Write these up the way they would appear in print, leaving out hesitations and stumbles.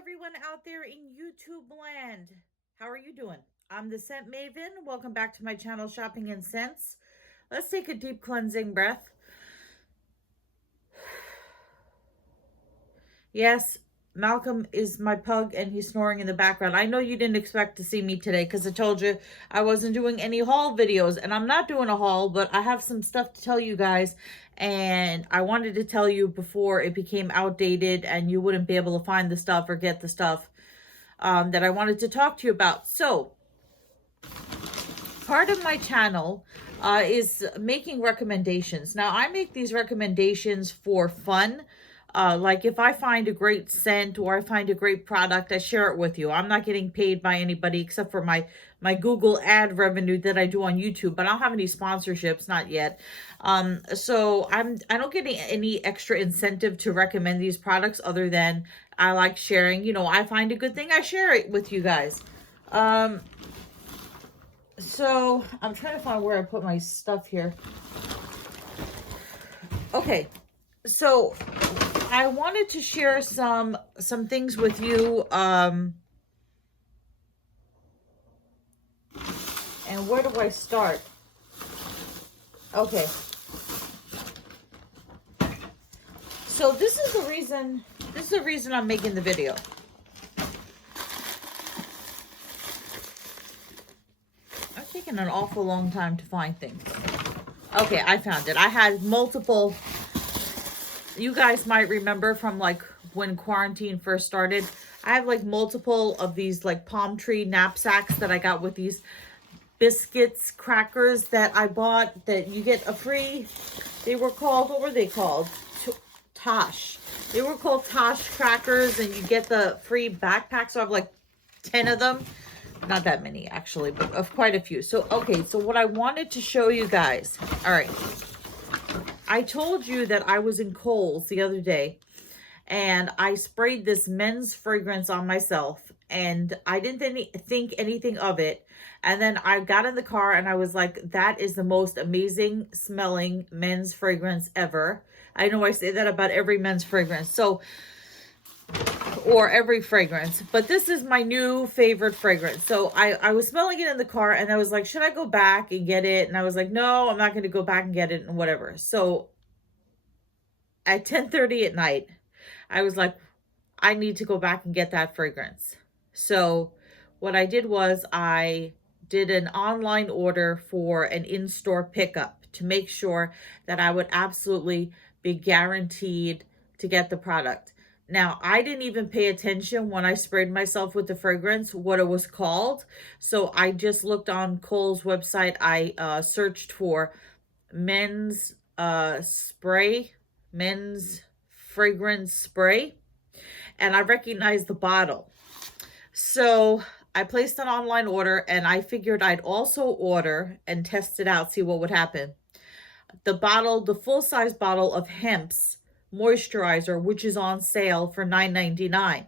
everyone out there in YouTube land. How are you doing? I'm the Scent Maven. Welcome back to my channel, Shopping in Scents. Let's take a deep cleansing breath. Yes, Malcolm is my pug and he's snoring in the background. I know you didn't expect to see me today because I told you I wasn't doing any haul videos, and I'm not doing a haul, but I have some stuff to tell you guys, and I wanted to tell you before it became outdated and you wouldn't be able to find the stuff or get the stuff that I wanted to talk to you about. So part of my channel is making recommendations. Now, I make these recommendations for fun. Like if I find a great scent or I find a great product, I share it with you. I'm not getting paid by anybody except for my Google ad revenue that I do on YouTube, but I don't have any sponsorships, not yet. So I don't get any extra incentive to recommend these products other than I like sharing. You know, I find a good thing, I share it with you guys. So I'm trying to find where I put my stuff here. Okay, so I wanted to share some things with you. And where do I start? Okay. So this is the reason I'm making the video. I've taken an awful long time to find things. Okay, I found it. I had multiple. You guys might remember from like when quarantine first started, I have like multiple of these like palm tree knapsacks that I got with these biscuits, crackers that I bought that you get a free. They were called, what were they called? Tosh. They were called Tosh crackers, and you get the free backpack. So I have like 10 of them. Not that many actually, but of quite a few. So, okay, so what I wanted to show you guys. All right. I told you that I was in Kohl's the other day and I sprayed this men's fragrance on myself, and I didn't think anything of it. And then I got in the car and I was like, that is the most amazing smelling men's fragrance ever. I know I say that about every men's fragrance. So, or every fragrance, but this is my new favorite fragrance. So I was smelling it in the car and I was like, should I go back and get it? And I was like, no, I'm not going to go back and get it and whatever. So at 10:30 at night, I was like, I need to go back and get that fragrance. So what I did was I did an online order for an in-store pickup to make sure that I would absolutely be guaranteed to get the product. Now, I didn't even pay attention when I sprayed myself with the fragrance, what it was called. So I just looked on Kohl's website. I searched for men's men's fragrance spray, and I recognized the bottle. So I placed an online order, and I figured I'd also order and test it out, see what would happen. The bottle, the full-size bottle of Hemp's moisturizer, which is on sale for $9.99.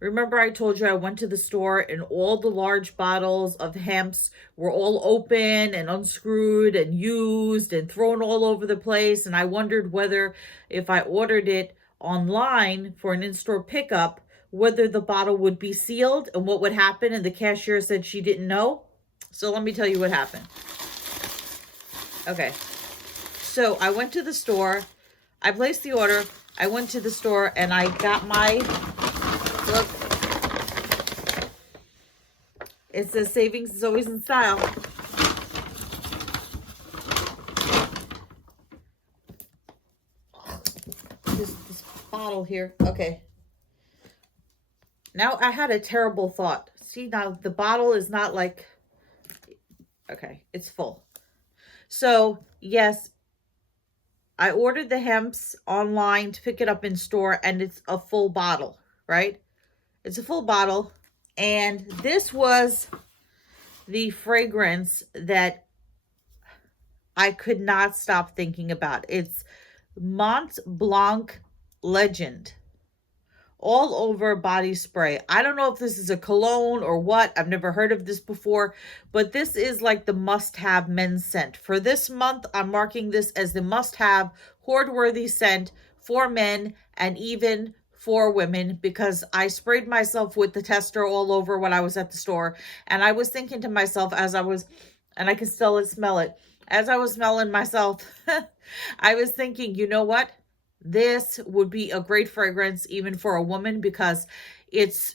Remember I told you I went to the store and all the large bottles of Hemp's were all open and unscrewed and used and thrown all over the place, and I wondered whether if I ordered it online for an in-store pickup, whether the bottle would be sealed and what would happen, and the cashier said she didn't know. So let me tell you what happened. Okay, so I went to the store. I placed the order, I went to the store, and I got my, look, it says savings is always in style. This bottle here, okay. Now I had a terrible thought. See, now the bottle is not like, okay, it's full. So, yes, I ordered the Hemp's online to pick it up in store, and it's a full bottle, right? It's a full bottle, and this was the fragrance that I could not stop thinking about. It's Mont Blanc Legend all over body spray. I don't know if this is a cologne or what. I've never heard of this before, but this is like the must-have men's scent. For this month, I'm marking this as the must-have hoard-worthy scent for men and even for women because I sprayed myself with the tester all over when I was at the store. And I was thinking to myself as I was, and I can still smell it, as I was smelling myself, I was thinking, you know what? This would be a great fragrance even for a woman because it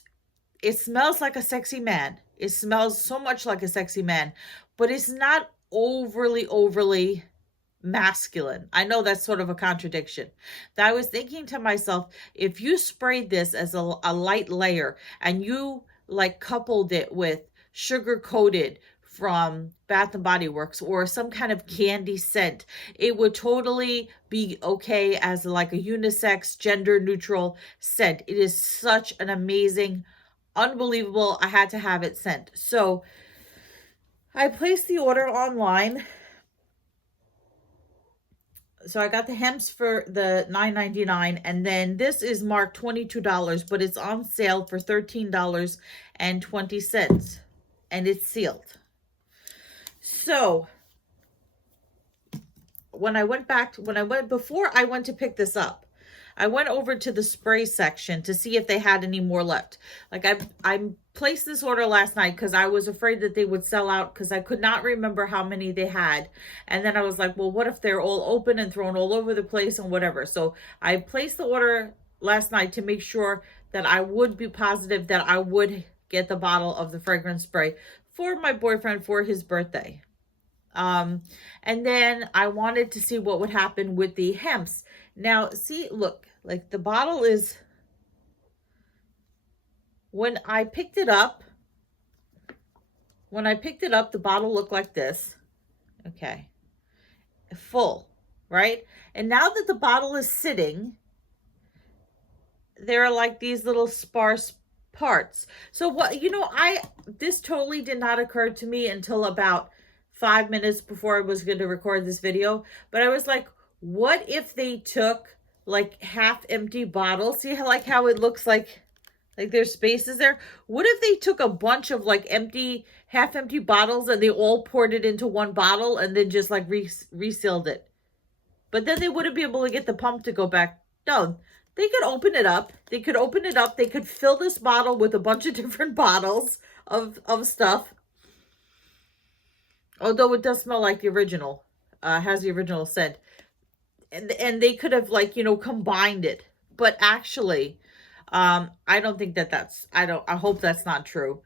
smells like a sexy man. It smells so much like a sexy man, but it's not overly masculine. I know that's sort of a contradiction. That I was thinking to myself, if you sprayed this as a light layer and you like coupled it with sugar coated from Bath and Body Works or some kind of candy scent, it would totally be okay as like a unisex, gender neutral scent. It is such an amazing, unbelievable. I had to have it sent. So I placed the order online. So I got the Hemps for the $9.99, and then this is marked $22, but it's on sale for $13.20, and it's sealed. So before I went to pick this up, I went over to the spray section to see if they had any more left. Like I placed this order last night because I was afraid that they would sell out because I could not remember how many they had. And then I was like, well, what if they're all open and thrown all over the place and whatever? So I placed the order last night to make sure that I would be positive that I would get the bottle of the fragrance spray for my boyfriend for his birthday. And then I wanted to see what would happen with the Hemps. Now, see, look, like the bottle is, when I picked it up, the bottle looked like this. Okay. Full, right? And now that the bottle is sitting, there are like these little sparse parts. So what, this totally did not occur to me until about 5 minutes before I was going to record this video. But I was like, what if they took like half empty bottles? See how it looks like there's spaces there? What if they took a bunch of like half empty bottles and they all poured it into one bottle and then just like resealed it? But then they wouldn't be able to get the pump to go back. No, they could open it up. They could fill this bottle with a bunch of different bottles of stuff. Although it does smell like the original, has the original scent. And they could have like, combined it. But actually, I don't think I hope that's not true.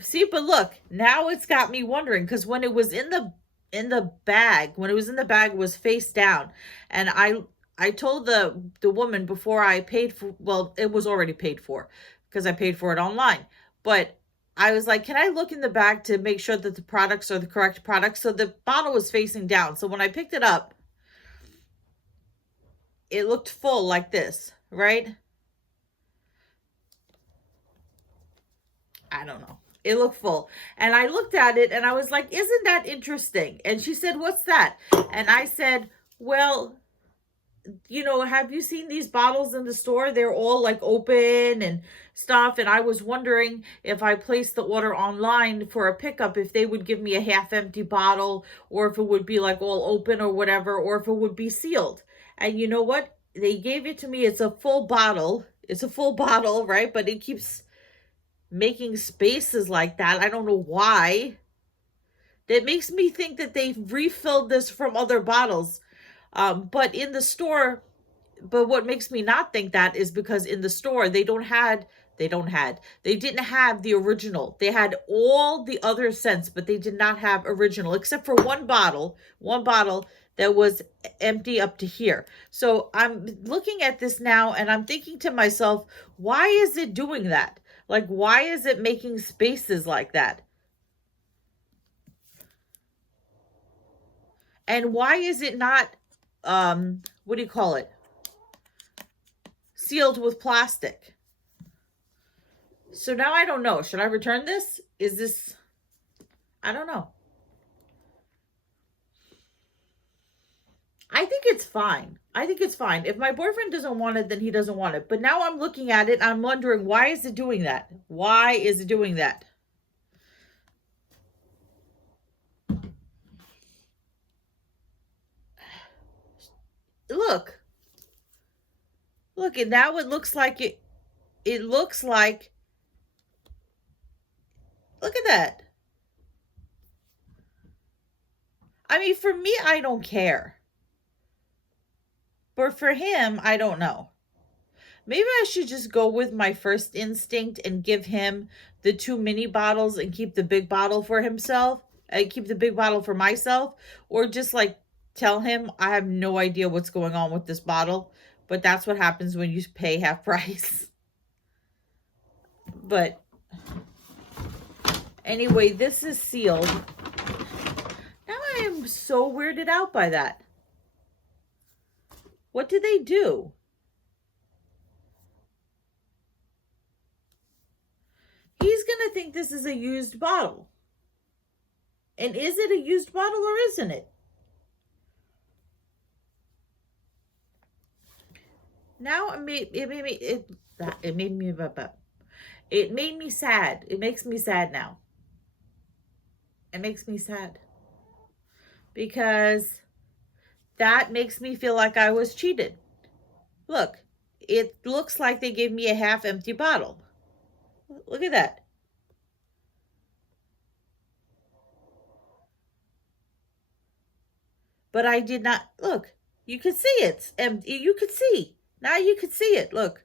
See, but look, now it's got me wondering, because when it was in the bag, it was face down. And I told the woman before I paid for, well, it was already paid for because I paid for it online. But I was like, can I look in the bag to make sure that the products are the correct products? So the bottle was facing down. So when I picked it up, it looked full like this, right? I don't know. It looked full. And I looked at it and I was like, isn't that interesting? And she said, what's that? And I said, well, have you seen these bottles in the store? They're all like open and stuff. And I was wondering if I placed the order online for a pickup, if they would give me a half empty bottle, or if it would be like all open or whatever, or if it would be sealed. And you know what? They gave it to me. It's a full bottle. Right? But it keeps making spaces like that. I don't know why. That makes me think that they've refilled this from other bottles. But in the store, what makes me not think that is because in the store, they didn't have the original. They had all the other scents, but they did not have original, except for one bottle that was empty up to here. So I'm looking at this now and I'm thinking to myself, why is it doing that? Like, why is it making spaces like that? And why is it not, what do you call it? Sealed with plastic. So now I don't know. Should I return this? I don't know. I think it's fine. If my boyfriend doesn't want it, then he doesn't want it. But now I'm looking at it, I'm wondering, why is it doing that? Why is it doing that? Look. Look, and now it looks like it looks like, look at that. I mean, for me, I don't care. But for him, I don't know. Maybe I should just go with my first instinct and give him the 2 mini bottles and keep the big bottle for himself. I keep the big bottle for myself, or just like tell him I have no idea what's going on with this bottle, but that's what happens when you pay half price. But anyway, this is sealed. Now I am so weirded out by that. What did they do? He's going to think this is a used bottle. And is it a used bottle or isn't it? Now it made me sad. It makes me sad now. It makes me sad. Because that makes me feel like I was cheated. Look, it looks like they gave me a half empty bottle. Look at that. But I did not, look, you could see it's empty. You could see. Now you could see it. Look.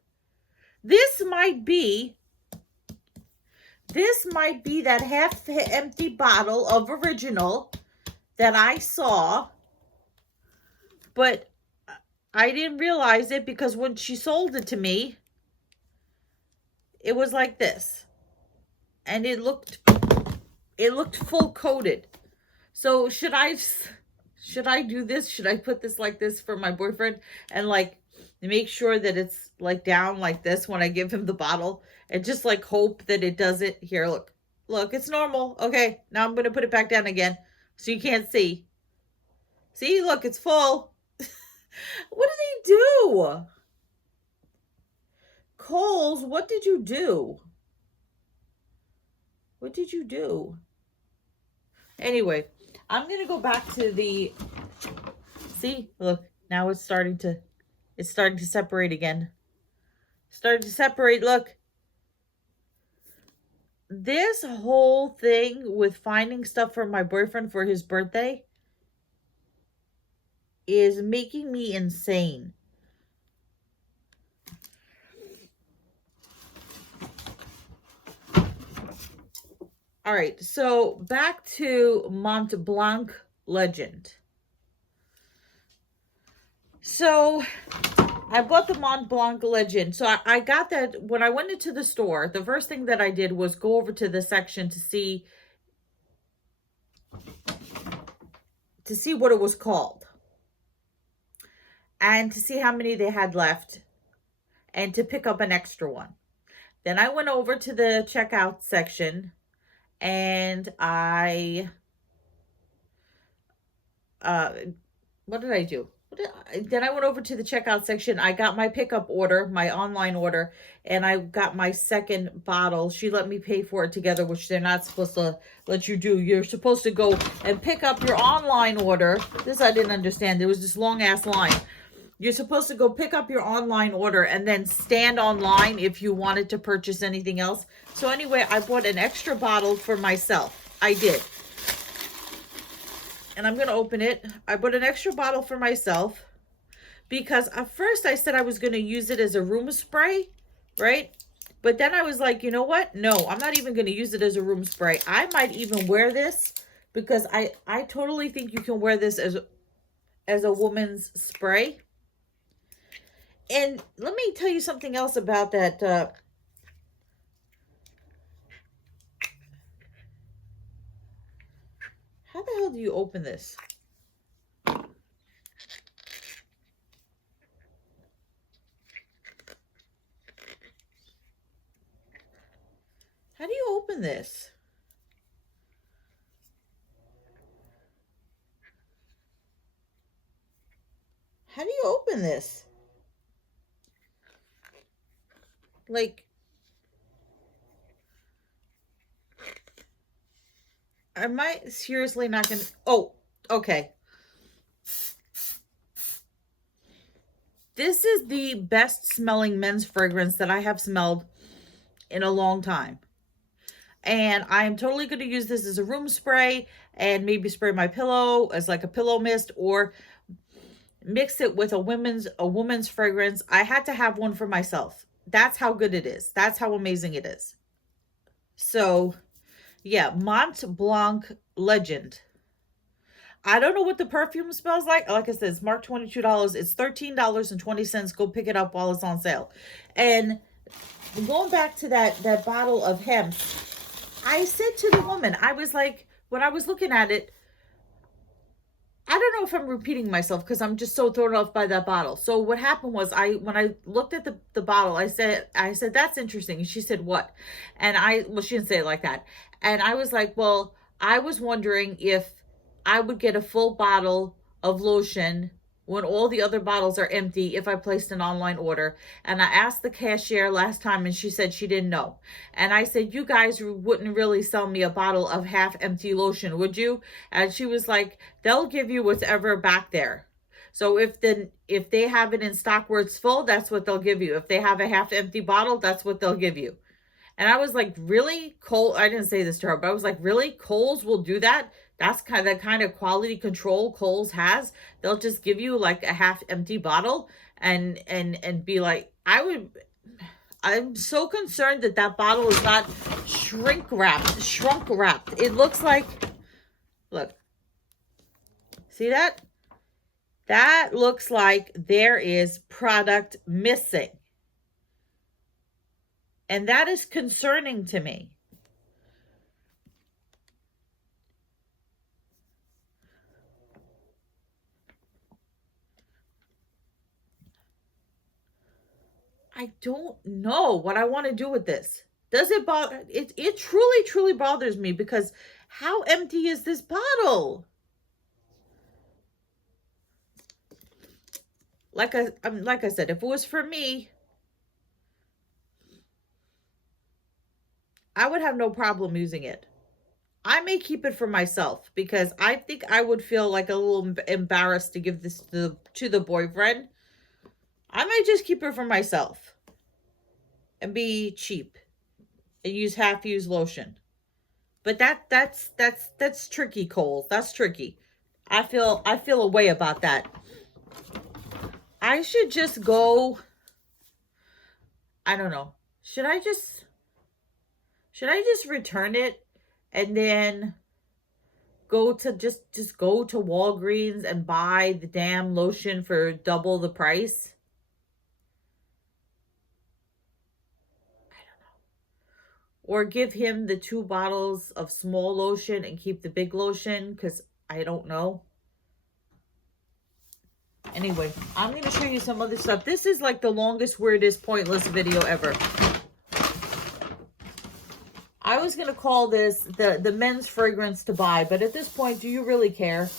This might be that half empty bottle of original that I saw, but I didn't realize it because when she sold it to me, it was like this. And it looked full coated. So should I do this? Should I put this like this for my boyfriend and like make sure that it's like down like this when I give him the bottle and just like hope that it does it? Here, look, it's normal. Okay, now I'm going to put it back down again so you can't see. See, look, it's full. What did they do? Kohl's, what did you do? What did you do? Anyway, I'm going to go back to the, see, look, now it's starting to separate again. Starting to separate, look. This whole thing with finding stuff for my boyfriend for his birthday is making me insane. All right, so back to Mont Blanc Legend. So I bought the Mont Blanc Legend. So I got that when I went into the store. The first thing that I did was go over to the section to see what it was called. And to see how many they had left. And to pick up an extra one. Then I went over to the checkout section. And I, what did I do? Then I went over to the checkout section. I got my pickup order, my online order, and I got my second bottle. She let me pay for it together, which they're not supposed to let you do. You're supposed to go and pick up your online order. This I didn't understand. There was this long-ass line. You're supposed to go pick up your online order and then stand online if you wanted to purchase anything else. So anyway, I bought an extra bottle for myself. I did. And I'm going to open it. I bought an extra bottle for myself because at first I said I was going to use it as a room spray, right? But then I was like, you know what? No, I'm not even going to use it as a room spray. I might even wear this because I totally think you can wear this as a woman's spray. And let me tell you something else about that. How the hell do you open this? How do you open this? How do you open this? Like, am I seriously not going to... Oh, okay. This is the best smelling men's fragrance that I have smelled in a long time. And I am totally going to use this as a room spray and maybe spray my pillow as like a pillow mist, or mix it with a woman's fragrance. I had to have one for myself. That's how good it is. That's how amazing it is. So, yeah, Mont Blanc Legend. I don't know what the perfume smells like. Like I said, it's marked $22. It's $13.20. Go pick it up while it's on sale. And going back to that bottle of hemp, I said to the woman, I was like, when I was looking at it, I don't know if I'm repeating myself because I'm just so thrown off by that bottle. So what happened was, when I looked at the bottle, I said, that's interesting. And she said, what? And well, she didn't say it like that. And I was like, well, I was wondering if I would get a full bottle of lotion when all the other bottles are empty if I placed an online order. And I asked the cashier last time and she said she didn't know. And I said, you guys wouldn't really sell me a bottle of half empty lotion, would you? And she was like, they'll give you whatever back there. So if they have it in stock where it's full, that's what they'll give you. If they have a half empty bottle, that's what they'll give you. And I was like, really? Kohl's? I didn't say this to her, but I was like, really? Kohl's will do that? That's the kind of quality control Kohl's has. They'll just give you like a half empty bottle and be like, I'm so concerned that bottle is not shrunk wrapped. It looks like, look, see that? That looks like there is product missing. And that is concerning to me. I don't know what I want to do with this. Does it bother? It truly bothers me, because how empty is this bottle? Like I said, if it was for me, I would have no problem using it. I may keep it for myself because I think I would feel like a little embarrassed to give this to the boyfriend. I might just keep it for myself and be cheap and use half-used lotion. But that's tricky, Kohl's. That's tricky. I feel a way about that. I should just go, I don't know. Should I just return it and then go to just go to Walgreens and buy the damn lotion for double the price? I don't know. Or give him the 2 bottles of small lotion and keep the big lotion, because I don't know. Anyway, I'm going to show you some other stuff. This is like the longest, weirdest, pointless video ever. I was going to call this the men's fragrance to buy, but at this point, do you really care?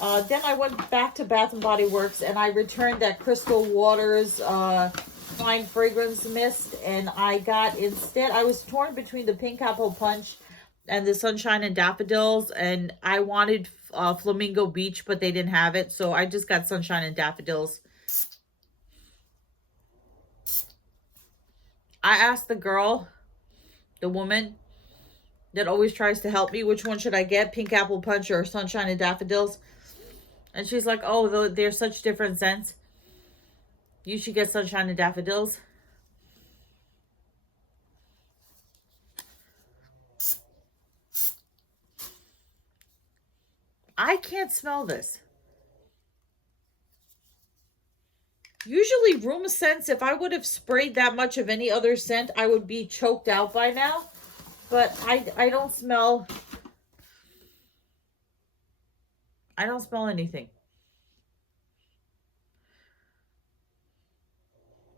Then I went back to Bath & Body Works and I returned that Crystal Waters Fine Fragrance Mist, and I got, instead, I was torn between the Pink Apple Punch and the Sunshine and Daffodils, and I wanted Flamingo Beach, but they didn't have it, so I just got Sunshine and Daffodils. I asked the girl, the woman that always tries to help me, which one should I get, Pink Apple Punch or Sunshine and Daffodils? And she's like, oh, they're such different scents. You should get Sunshine and Daffodils. I can't smell this. Usually room scents, if I would have sprayed that much of any other scent, I would be choked out by now. But I don't smell anything.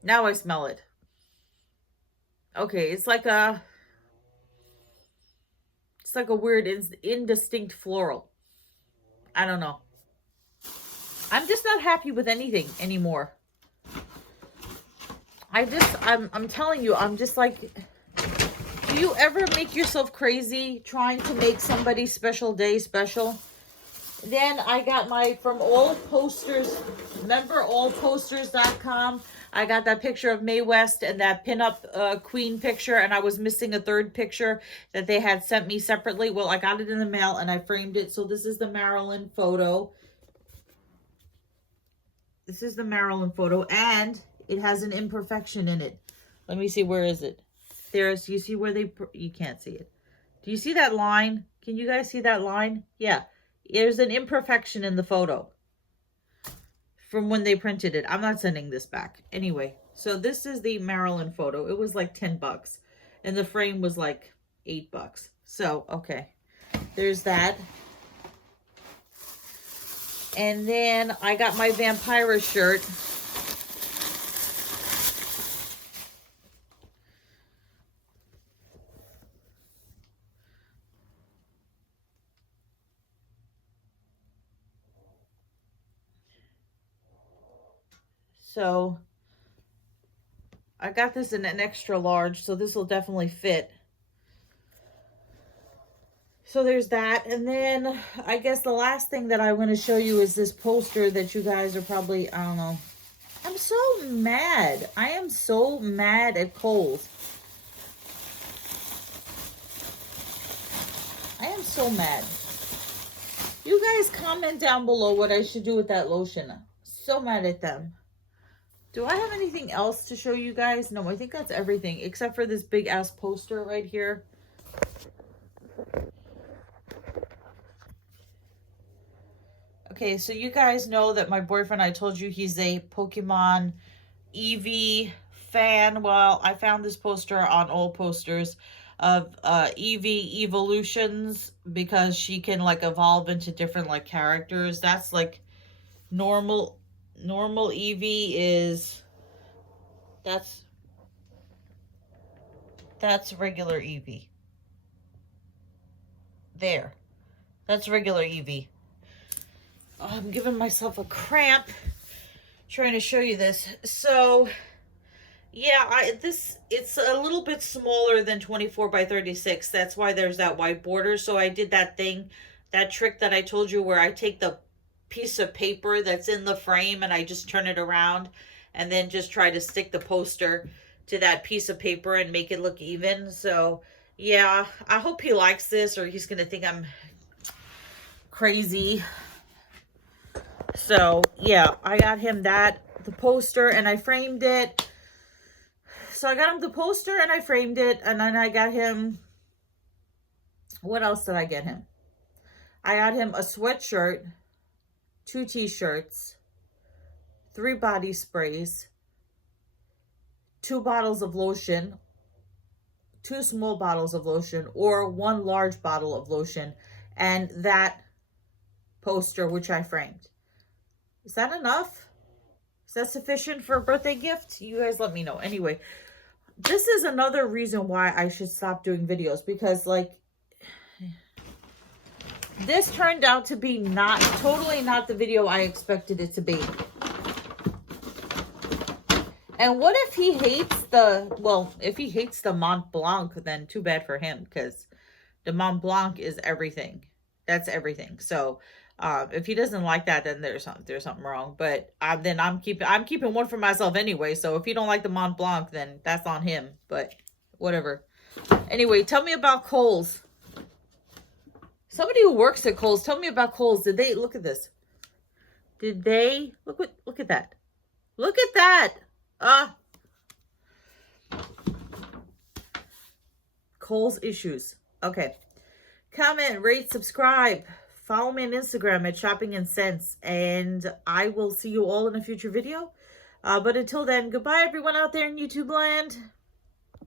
Now I smell it. Okay, it's like a weird indistinct floral. I don't know. I'm just not happy with anything anymore. I'm telling you, I'm just like, do you ever make yourself crazy trying to make somebody's special day special? Then I got my, from All Posters, remember allposters.com? I got that picture of Mae West and that pinup queen picture, and I was missing a third picture that they had sent me separately. Well, I got it in the mail and I framed it. So this is the Marilyn photo. This is the Marilyn photo, and it has an imperfection in it. Let me see, where is it? There's, you see where they, you can't see it. Do you see that line? Can you guys see that line? Yeah. There's an imperfection in the photo from when they printed it. I'm not sending this back. Anyway, so this is the Marilyn photo. It was like 10 bucks. And the frame was like 8 bucks. So, okay. There's that. And then I got my Vampira shirt. So I got this in an extra large, so this will definitely fit. So there's that. And then I guess the last thing that I want to show you is this poster that you guys are probably, I don't know. I'm so mad. I am so mad at Kohl's. I am so mad. You guys comment down below what I should do with that lotion. So mad at them. Do I have anything else to show you guys? No, I think that's everything except for this big ass poster right here. Okay, so you guys know that my boyfriend, I told you he's a Pokemon Eevee fan. Well, I found this poster on All Posters of Eevee evolutions, because she can like evolve into different like characters. That's like normal Eevee is, that's regular Eevee. There. That's regular Eevee. Oh, I'm giving myself a cramp trying to show you this. So, yeah, it's a little bit smaller than 24 by 36. That's why there's that white border. So I did that thing, that trick that I told you, where I take the piece of paper that's in the frame and I just turn it around and then just try to stick the poster to that piece of paper and make it look even. So, yeah, I hope he likes this, or he's going to think I'm crazy. So, yeah, I got him the poster, and I framed it. So I got him the poster and I framed it, and then I got him, what else did I get him? I got him a sweatshirt, 2 t-shirts, 3 body sprays, 2 bottles of lotion, 2 small bottles of lotion, or 1 large bottle of lotion, and that poster, which I framed. Is that enough? Is that sufficient for a birthday gift? You guys let me know. Anyway, this is another reason why I should stop doing videos, because like, this turned out to be totally not the video I expected it to be. And what if he hates if he hates the Mont Blanc, then too bad for him, because the Mont Blanc is everything. That's everything. So, if he doesn't like that, then there's something wrong. But then I'm keeping one for myself anyway. So if you don't like the Mont Blanc, then that's on him. But whatever. Anyway, tell me about Kohl's. Somebody who works at Kohl's, tell me about Kohl's. Did they look at this? Did they look at that? Look at that. Kohl's issues. Okay. Comment, rate, subscribe. Follow me on Instagram at Shopping and Sense, and I will see you all in a future video. But until then, goodbye everyone out there in YouTube land.